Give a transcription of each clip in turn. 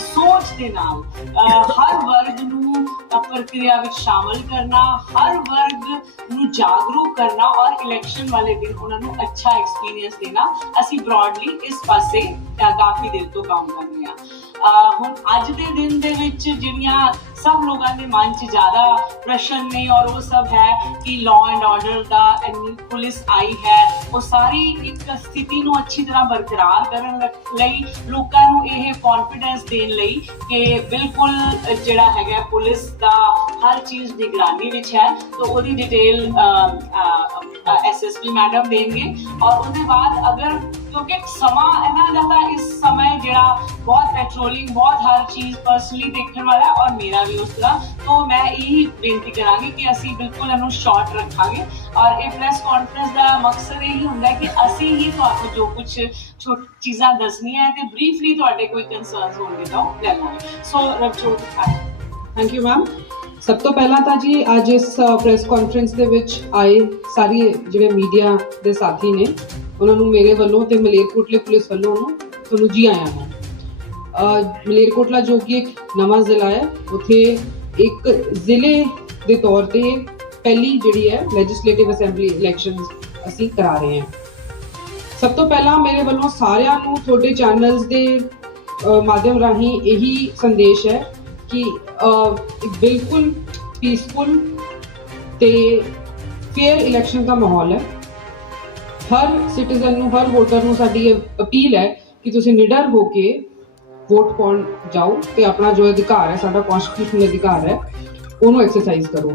सोच के नाल हर वर्ग नूं प्रक्रिया विच शामिल करना, हर वर्ग नूं जागरूक करना और इलैक्शन वाले दिन उन्हां नूं अच्छा एक्सपीरियंस देना, असीं ब्रॉडली इस पासे काफ़ी देर तो काम कर रहे हैं। हुण अज दे दिन दे विच जिहड़ियां सब लोगों के मन च ज़्यादा प्रश्न ने और वो सब है कि लॉ एंड ऑर्डर दा पुलिस आई है, वो सारी एक स्थिति नूं अच्छी तरह बरकरार करन लई लोकां नूं यह कॉन्फिडेंस देन लई कि बिल्कुल जिहड़ा हैगा पुलिस दा हर चीज़ निगरानी विच है, तो वो डिटेल SSP मैडम देंगे। और उसके बाद अगर क्योंकि समा इन्हां दा इस समय जिहड़ा बहुत पेट्रोलिंग बहुत हर चीज़ पर्सनली देखने वाला है और मेरा भी उस तरह, तो मैं यही बेनती करांगी कि असी बिल्कुल इन्हू शॉर्ट रखांगे और ये प्रेस कॉन्फ्रेंस का मकसद यही होंदा है कि असी ही तुहानू जो कुछ चीज़ां दसनियां ते ब्रीफली तुहाडे कोई कंसर्न्स होंगे तो ले लांगे। सो रवजोत थैंक यू मैम। सब तो पहला तो जी अज इस प्रेस कॉन्फ्रेंस दे विच आए सारी जिहड़े मीडिया दे साथी ने उन्होंने मेरे वालों ते मलेरकोटले पुलिस वालों तुहानू जी आया है। मलेरकोटला जो कि एक नवा जिला है, उत्थे एक जिले के तौर पर पहली जिहड़ी है लैजिस्लेटिव असैंबली इलैक्शन असीं करा रहे हैं। सब तो पहला मेरे वालों सारिआं नूं तुहाडे चैनल्स के माध्यम राही यही संदेश है कि बिल्कुल पीसफुल ते फेयर इलैक्शन का माहौल है। हर सिटीजन नूं हर वोटर नूं साडी अपील है कि तुसीं निडर होके वोट पाउण जाओ ते अपना जो अधिकार है, साडा कॉन्स्टिट्यूशनल अधिकार है, उन्होंने एक्सरसाइज करो।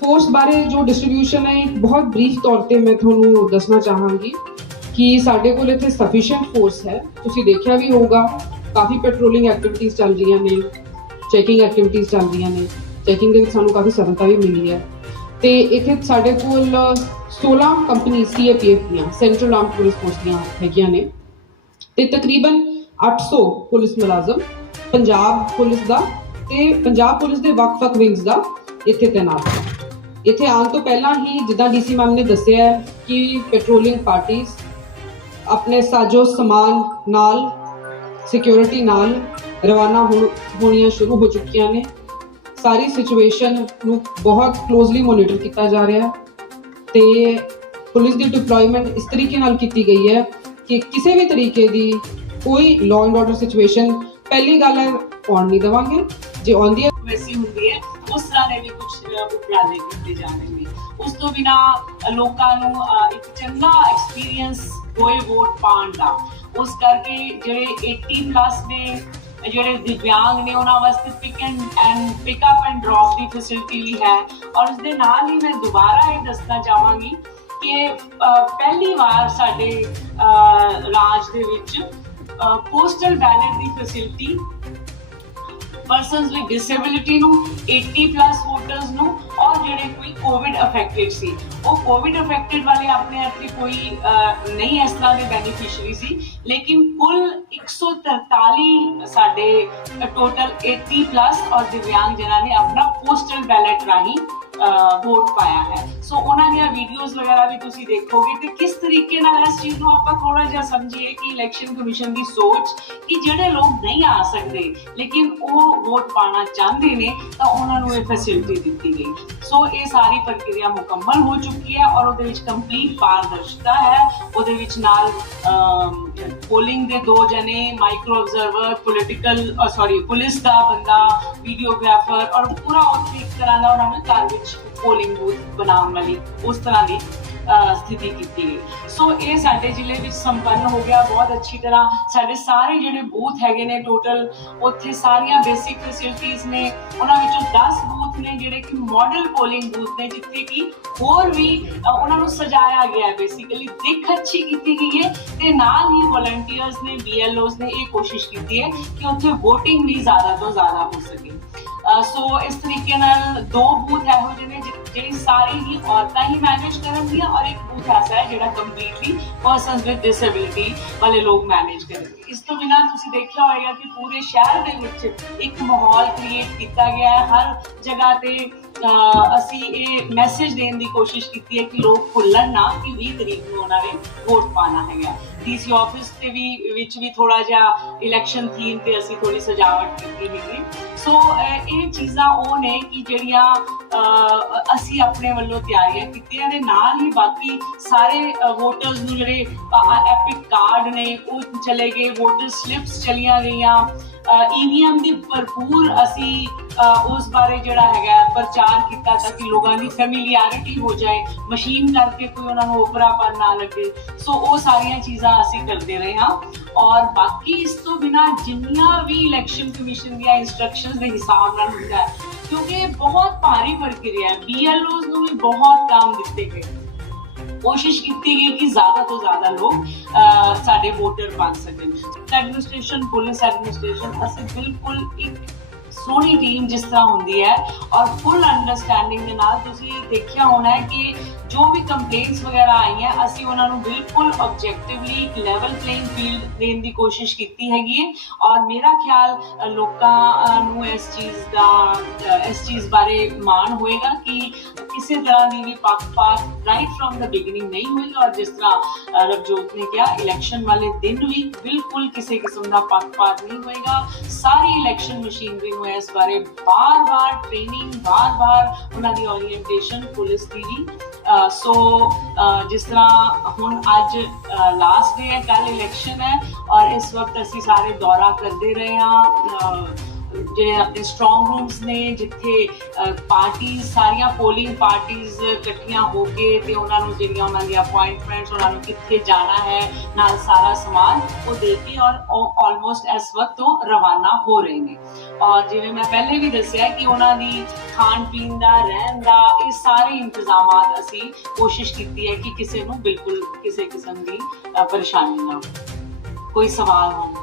फोर्स बारे जो डिस्ट्रीब्यूशन है बहुत ब्रीफ तौर पर मैं थोनू दसना चाहांगी कि साडे कोल इत्थे सफिशिएंट फोर्स है। तुसीं देखिया भी होगा काफ़ी पेट्रोलिंग एक्टिविटीज़ चल रही ने, चैकिंग एक्टिविटीज़ चल रही ने, चैकिंग के सानू काफ़ी सफलता भी मिली है। तो इत्थे साडे कोल 16 कंपनी CAPF दियां सेंट्रल आर्म्ड पुलिस फोर्स दियां हैगियां ने ते तकरीबन 800 पुलिस मुलाजम पंजाब पुलिस दा ते पंजाब पुलिस दे वक्-वक् विंग्स दा इत्थे तैनात है। इत्थे आने तो पहला ही जिद्दां DC मैम ने दस्सिया है कि पेट्रोलिंग पार्टीज अपने साजो समान नाल सिक्योरिटी नाल रवाना होनियां शुरू हो चुकियां ने। सारी सिचुएशन नूं बहुत क्लोजली मोनीटर किया जा रहा है ते पुलिस की डिप्लॉयमेंट इस तरीके नाल की गई है कि किसी भी तरीके की कोई लॉ एंड ऑर्डर सिचुएशन पहली गल है आउण नहीं देवांगे, जे आउंदी है वैसी हुंदी है उस तरह के भी कुछ उपराले किए जाने। उस तो बिना लोगों नूं एक चंगा एक्सपीरियंस होए वोट पाउण दा, उस करके जिहड़े 80+ ने जिहड़े दिव्यांग ने उन्हां वास्ते पिकअप एंड ड्रॉप की फैसिलिटी भी है। और उसके नाल ही मैं दोबारा ये दसना चाहांगी कि पहली बार साडे राज दे विच पोस्टल बैलेट की फैसिलिटी पर्सनस विद डिसेबिलिटी नूं 80+ वोटर्स नूं और जिहड़े कोई कोविड अफेक्टेड सी, वो कोविड अफेक्टेड वाले अपने आप कोई नहीं इस तरह के बेनीफिशरी सी, लेकिन कुल 143 साडे टोटल 80+ और दिव्यांग जिन्हां ने अपना पोस्टल बैलेट राही वोट पाया है। सो उन्होंने वीडियोज़ वगैरह भी तुसी देखोगे तो किस तरीके नाल इस चीज़ को आप थोड़ा जिहा समझिए कि इलैक्शन कमीशन की सोच कि जिहड़े लोग नहीं आ सकते लेकिन वो वोट पाना चाहते ने तो उन्होंने ये फैसिलिटी दी गई। सो ये सारी प्रक्रिया मुकम्मल हो चुकी है और उहदे विच कंप्लीट पारदर्शिता है। उहदे विच नाल पोलिंग के 2 जने, माइक्रो ऑब्जर्वर, पुलिस का बंदा, वीडियोग्राफर और पूरा उत्थे एक तरह का उन्होंने घर विच पोलिंग बूथ बनाने वाली उस तरह की स्थिति की गई। सो ये साडे जिले में संपन्न हो गया बहुत अच्छी तरह। साडे सारे जिहड़े बूथ हैगे ने टोटल उत्थे सारियां बेसिक फैसिलिटीज़ ने, उन्हां विचों 10 बूथ ने जिहड़े कि मॉडल पोलिंग बूथ ने जिथे कि होर भी उन्होंने सजाया गया है, बेसिकली दिख अच्छी की गई है ते नाल ही वॉलंटियर्स ने BLOs ने ये कोशिश की है कि उत्थे वोटिंग भी ज़्यादा तो ज़्यादा हो सके। सो इस तरीके नाल 2 बूथ इहो जिहे ने जिहड़ी सारी ही औरतां ही मैनेज करनगियां और एक बूथ ऐसा है जिहड़ा कंप्लीटली पर्सनस विद डिसेबिलिटी वाले लोग मैनेज करेंगे। इस तो बिना तुसीं देखिया होएगा कि पूरे शहर दे विच एक माहौल क्रिएट किया गया है। हर जगह पे ਅਸੀਂ ਇਹ ਮੈਸੇਜ ਦੇਣ ਦੀ ਕੋਸ਼ਿਸ਼ ਕੀਤੀ ਹੈ ਕਿ ਲੋਕ ਭੁੱਲਣ ਨਾ ਕਿ 20 ਤਰੀਕ ਨੂੰ ਉਹਨਾਂ ਨੇ ਵੋਟ ਪਾਣਾ ਹੈਗਾ। ਡੀਸੀ ਆਫਿਸ ਤੇ ਵਿੱਚ ਵੀ ਥੋੜਾ ਜਿਹਾ ਇਲੈਕਸ਼ਨ ਥੀਮ ਤੇ ਅਸੀਂ ਥੋੜੀ ਸਜਾਵਟ ਕੀਤੀ ਹੈਗੀ। ਸੋ ਇਹ ਚੀਜ਼ਾਂ ਉਹ ਨੇ ਕਿ ਜਿਹੜੀਆਂ ਅਸੀਂ ਆਪਣੇ ਵੱਲੋਂ ਤਿਆਰੀਆਂ ਕੀਤੀਆਂ ਦੇ ਨਾਲ ਹੀ ਬਾਕੀ ਸਾਰੇ ਵੋਟਰਸ ਨੂੰ ਜਿਹੜੇ ਐਪਿਕ ਕਾਰਡ ਨੇ ਉਹ ਚਲੇ ਗਏ, ਵੋਟਰ ਸਲਿਪਸ ਚਲੀਆਂ ਗਈਆਂ, ਈਵੀਐਮ ਦੀ ਭਰਪੂਰ ਅਸੀਂ ਉਸ ਬਾਰੇ ਜਿਹੜਾ ਹੈਗਾ ਪ੍ਰਚਾਰ ਕੀਤਾ ਤਾਂ ਕਿ ਲੋਕਾਂ ਦੀ ਫੈਮਿਲੀਅਰਿਟੀ ਹੋ ਜਾਏ, ਮਸ਼ੀਨ ਕਰਕੇ ਕੋਈ ਉਹਨਾਂ ਨੂੰ ਓਪਰਾਪਨ ਨਾ ਲੱਗੇ। ਸੋ ਉਹ ਸਾਰੀਆਂ ਚੀਜ਼ਾਂ ਅਸੀਂ ਕਰਦੇ ਰਹੇ ਹਾਂ। ਔਰ ਬਾਕੀ ਇਸ ਤੋਂ ਬਿਨਾਂ ਜਿੰਨੀਆਂ ਵੀ ਇਲੈਕਸ਼ਨ ਕਮਿਸ਼ਨ ਦੀਆਂ ਇੰਸਟਰਕਸ਼ਨਸ ਦੇ ਹਿਸਾਬ ਨਾਲ ਹੁੰਦਾ ਹੈ, ਕਿਉਂਕਿ ਬਹੁਤ ਭਾਰੀ ਪ੍ਰਕਿਰਿਆ ਹੈ, BLOs ਨੂੰ ਵੀ ਬਹੁਤ ਕੰਮ ਦਿੱਤੇ ਗਏ, ਕੋਸ਼ਿਸ਼ ਕੀਤੀ ਗਈ ਕਿ ਜ਼ਿਆਦਾ ਤੋਂ ਜ਼ਿਆਦਾ ਲੋਕ ਸਾਡੇ ਵੋਟਰ ਬਣ ਸਕਣ। ਐਡਮਿਨਿਸਟ੍ਰੇਸ਼ਨ, ਪੁਲਿਸ ਐਡਮਿਨਿਸਟ੍ਰੇਸ਼ਨ, ਅਸੀਂ ਬਿਲਕੁਲ ਇੱਕ ਸੋਹਣੀ ਟੀਮ ਜਿਸ ਤਰ੍ਹਾਂ ਹੁੰਦੀ ਹੈ ਔਰ ਫੁੱਲ ਅੰਡਰਸਟੈਂਡਿੰਗ ਦੇ ਨਾਲ ਤੁਸੀਂ ਦੇਖਿਆ ਹੋਣਾ ਹੈ ਕਿ ਜੋ ਵੀ ਕੰਪਲੇਂਟਸ ਵਗੈਰਾ ਆਈਆਂ ਅਸੀਂ ਉਹਨਾਂ ਨੂੰ ਬਿਲਕੁਲ ਆਬਜੈਕਟਿਵਲੀ ਲੈਵਲ ਪਲੇਇੰਗ ਫੀਲਡ ਦੇਣ ਦੀ ਕੋਸ਼ਿਸ਼ ਕੀਤੀ ਹੈਗੀ ਹੈ। ਔਰ ਮੇਰਾ ਖਿਆਲ ਲੋਕਾਂ ਨੂੰ ਇਸ ਚੀਜ਼ ਬਾਰੇ ਮਾਣ ਹੋਏਗਾ ਕਿ ਕਿਸੇ ਤਰ੍ਹਾਂ ਦੀ ਵੀ ਪੱਖਪਾਤ ਰਾਈਟ ਫਰੋਮ ਦ ਬਿਗਿਨਿੰਗ ਨਹੀਂ ਹੋਈ। ਔਰ ਜਿਸ ਤਰ੍ਹਾਂ ਰਵਜੋਤ ਨੇ ਕਿਹਾ ਇਲੈਕਸ਼ਨ ਵਾਲੇ ਦਿਨ ਵੀ ਬਿਲਕੁਲ ਕਿਸੇ ਕਿਸਮ ਦਾ ਪੱਖਪਾਤ ਨਹੀਂ ਹੋਏਗਾ। ਸਾਰੀ ਇਲੈਕਸ਼ਨ ਮਸ਼ੀਨਰੀ ਨੂੰ ਇਸ ਬਾਰੇ ਬਾਰ-ਬਾਰ ਟ੍ਰੇਨਿੰਗ, ਬਾਰ-ਬਾਰ ਉਹਨਾਂ ਦੀ ਓਰੀਐਂਟੇਸ਼ਨ ਪੁਲਿਸ ਦੀ ਵੀ। ਸੋ ਜਿਸ ਤਰ੍ਹਾਂ ਹੁਣ ਅੱਜ ਲਾਸਟ ਡੇ ਹੈ, ਕੱਲ ਇਲੈਕਸ਼ਨ ਹੈ ਔਰ ਇਸ ਵਕਤ ਅਸੀਂ ਸਾਰੇ ਦੌਰਾ ਕਰਦੇ ਰਹੇ ਹਾਂ ਜਿਹੜੇ ਆਪਣੇ ਸਟਰੋਂਗ ਰੂਮਸ ਨੇ ਜਿੱਥੇ ਪਾਰਟੀਜ਼, ਸਾਰੀਆਂ ਪੋਲਿੰਗ ਪਾਰਟੀਜ਼ ਇਕੱਠੀਆਂ ਹੋ ਕੇ ਤੇ ਉਹਨਾਂ ਨੂੰ ਜਿਹੜੀਆਂ ਉਹਨਾਂ ਦੀ ਅਪਾਇੰਟਮੈਂਟਸ, ਉਹਨਾਂ ਨੂੰ ਕਿੱਥੇ ਜਾਣਾ ਹੈ, ਨਾਲ ਸਾਰਾ ਸਮਾਨ ਉਹ ਦੇ ਕੇ ਔਰ ਆਲਮੋਸਟ ਇਸ ਵਕਤ ਉਹ ਰਵਾਨਾ ਹੋ ਰਹੇ ਨੇ। ਔਰ ਜਿਵੇਂ ਮੈਂ ਪਹਿਲੇ ਵੀ ਦੱਸਿਆ ਕਿ ਉਹਨਾਂ ਦੀ ਖਾਣ ਪੀਣ ਦਾ, ਰਹਿਣ ਦਾ, ਇਹ ਸਾਰੇ ਇੰਤਜ਼ਾਮਾਤ ਅਸੀਂ ਕੋਸ਼ਿਸ਼ ਕੀਤੀ ਹੈ ਕਿ ਕਿਸੇ ਨੂੰ ਬਿਲਕੁਲ ਕਿਸੇ ਕਿਸਮ ਦੀ ਪਰੇਸ਼ਾਨੀ ਨਾ ਹੋ, ਕੋਈ ਸਵਾਲ ਹੋ।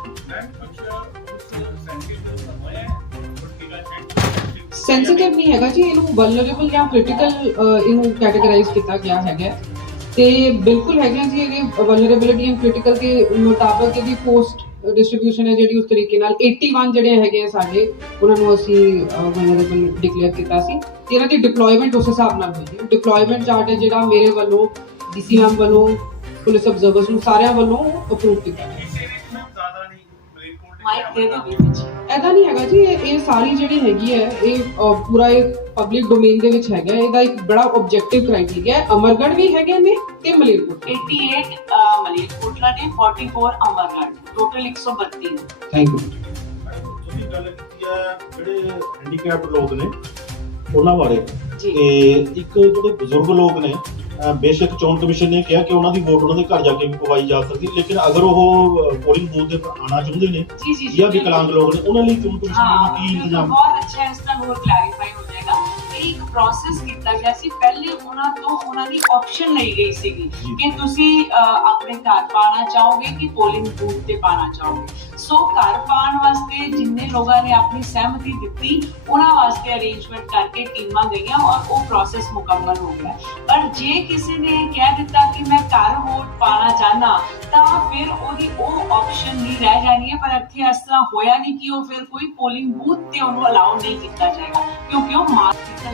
ਸੈਂਸਿਟਿਵ ਨਹੀਂ ਹੈਗਾ ਜੀ, ਇਹਨੂੰ ਵਲਨਰੇਬਲ ਜਾਂ ਕ੍ਰਿਟੀਕਲ ਇਹਨੂੰ ਕੈਟੇਗਰਾਈਜ਼ ਕੀਤਾ ਗਿਆ ਹੈਗਾ ਤੇ ਬਿਲਕੁਲ ਹੈਗਾ ਜੀ। ਇਹ ਵਲਨਰੇਬਿਲਿਟੀ ਐਂਡ ਕ੍ਰਿਟੀਕਲ ਦੇ ਮੁਤਾਬਕ ਇਹਦੀ ਪੋਸਟ ਡਿਸਟ੍ਰੀਬਿਊਸ਼ਨ ਹੈ ਜਿਹੜੀ ਉਸ ਤਰੀਕੇ ਨਾਲ 81 ਜਿਹੜੇ ਹੈਗੇ ਆ ਸਾਡੇ ਉਹਨਾਂ ਨੂੰ ਅਸੀਂ ਵਲਨਰੇਬਲ ਡਿਕਲੇਅਰ ਕੀਤਾ ਸੀ। ਇਹਨਾਂ ਦੀ ਡਿਪਲੋਇਮੈਂਟ ਉਸ ਹਿਸਾਬ ਨਾਲ ਹੋਈ ਹੈ। ਡਿਪਲੋਇਮੈਂਟ ਚਾਰਟ ਹੈ ਜਿਹੜਾ ਮੇਰੇ ਵੱਲੋਂ, ਡੀਸੀ ਮੈਮ ਵੱਲੋਂ, ਪੁਲਿਸ ਅਬਜ਼ਰਵਰਸ ਨੂੰ ਸਾਰਿਆਂ ਵੱਲੋਂ ਅਪਰੂਵ ਕੀਤਾ ਹੈ। ऐसा नहीं हैगा जी, ये सारी ਜਿਹੜੀ ਹੈਗੀ ਹੈ ਇਹ ਪੂਰਾ ਇੱਕ ਪਬਲਿਕ ਡੋਮੇਨ ਦੇ ਵਿੱਚ ਹੈਗਾ। ਇਹਦਾ ਇੱਕ ਬੜਾ ਆਬਜੈਕਟਿਵ ਕ੍ਰਾਈਟੇਰੀਆ ਹੈ। ਅਮਰਗੜ੍ਹ ਵੀ ਹੈਗੇ ਨੇ ਤੇ ਮਲੇਰਕੋਟਲਾ 88 ਮਲੇਰਕੋਟਲਾ ਤੇ 44 ਅਮਰਗੜ੍ਹ, ਟੋਟਲ 132। Thank you. ਤੁਸੀਂ ਗੱਲ ਕੀਤੀ ਹੈ ਜਿਹੜੇ ਹੈਂਡੀਕੈਪਡ ਲੋਕ ਨੇ ਉਹਨਾਂ ਬਾਰੇ ਜੀ। ਤੇ ਇੱਕ ਜਿਹੜੇ ਬਜ਼ੁਰਗ ਲੋਕ ਨੇ ਬੇਸ਼ੱਕ ਚੋਣ ਕਮਿਸ਼ਨ ਨੇ ਕਿਹਾ ਕਿ ਉਹਨਾਂ ਦੀ ਵੋਟ ਉਹਨਾਂ ਦੇ ਘਰ ਜਾ ਕੇ ਵੀ ਪਵਾਈ ਜਾ ਸਕਦੀ, ਲੇਕਿਨ ਅਗਰ ਉਹ ਪੋਲਿੰਗ ਬੂਥ ਤੇ ਆਣਾ ਚਾਹੁੰਦੇ ਨੇ ਜਾਂ ਵਿਕਲਾਂਗ ਲੋਕ ਨੇ ਉਹਨਾਂ ਲਈ ਚੋਣ ਕਮਿਸ਼ਨ ਦਾ ਕੀ ਇੰਤਜ਼ਾਮ? ਬਹੁਤ ਅੱਛਾ ਹੈ, ਇਸ ਤਰ੍ਹਾਂ ਹੋਰ ਕਲੈਰੀਫਾਈ ਹੋ ਜਾਏਗਾ। ਇਹ ਇੱਕ ਪ੍ਰੋਸੈਸ ਕੀਤਾ ਗਿਆ ਸੀ ਪਹਿਲੇ, ਉਹਨਾਂ ਦੀ ਆਪਸ਼ਨ ਲਈ ਗਈ ਸੀਗੀ ਕਿ ਤੁਸੀਂ ਆਪਣੇ ਘਰ ਪਾਣਾ ਚਾਹੋਗੇ ਕਿ ਪੋਲਿੰਗ ਬੂਥ ਤੇ ਪਾਣਾ ਚਾਹੋਗੇ। ਸੋ ਘਰ ਪਾਉਣ ਵਾਸਤੇ ਜਿੰਨੇ ਲੋਕਾਂ ਨੇ ਆਪਣੀ ਸਹਿਮਤੀ ਦਿੱਤੀ ਉਹਨਾਂ ਵਾਸਤੇ ਅਰੇਂਜਮੈਂਟ ਕਰਕੇ ਟੀਮਾਂ ਗਈਆਂ ਔਰ ਉਹ ਪ੍ਰੋਸੈਸ ਮੁਕੰਮਲ ਹੋ ਗਿਆ। ਪਰ ਜੇ ਕਿਸੇ ਨੇ ਕਹਿ ਦਿੱਤਾ ਕਿ ਮੈਂ ਘਰ ਵੋਟ ਪਾਣਾ ਚਾਹਨਾ ਤਾਂ ਫਿਰ ਉਹਦੀ ਉਹ ਆਪਸ਼ਨ ਨਹੀਂ ਰਹਿ ਜਾਣੀ ਹੈ। ਪਰ ਇੱਥੇ ਇਸ ਤਰ੍ਹਾਂ ਹੋਇਆ ਨਹੀਂ ਕਿ ਉਹ ਫਿਰ ਕੋਈ ਪੋਲਿੰਗ ਬੂਥ ਤੇ ਉਹਨੂੰ ਅਲਾਉ ਨਹੀਂ ਕੀਤਾ ਜਾਏਗਾ ਕਿਉਂਕਿ ਉਹ ਮਾਰਕੀਟ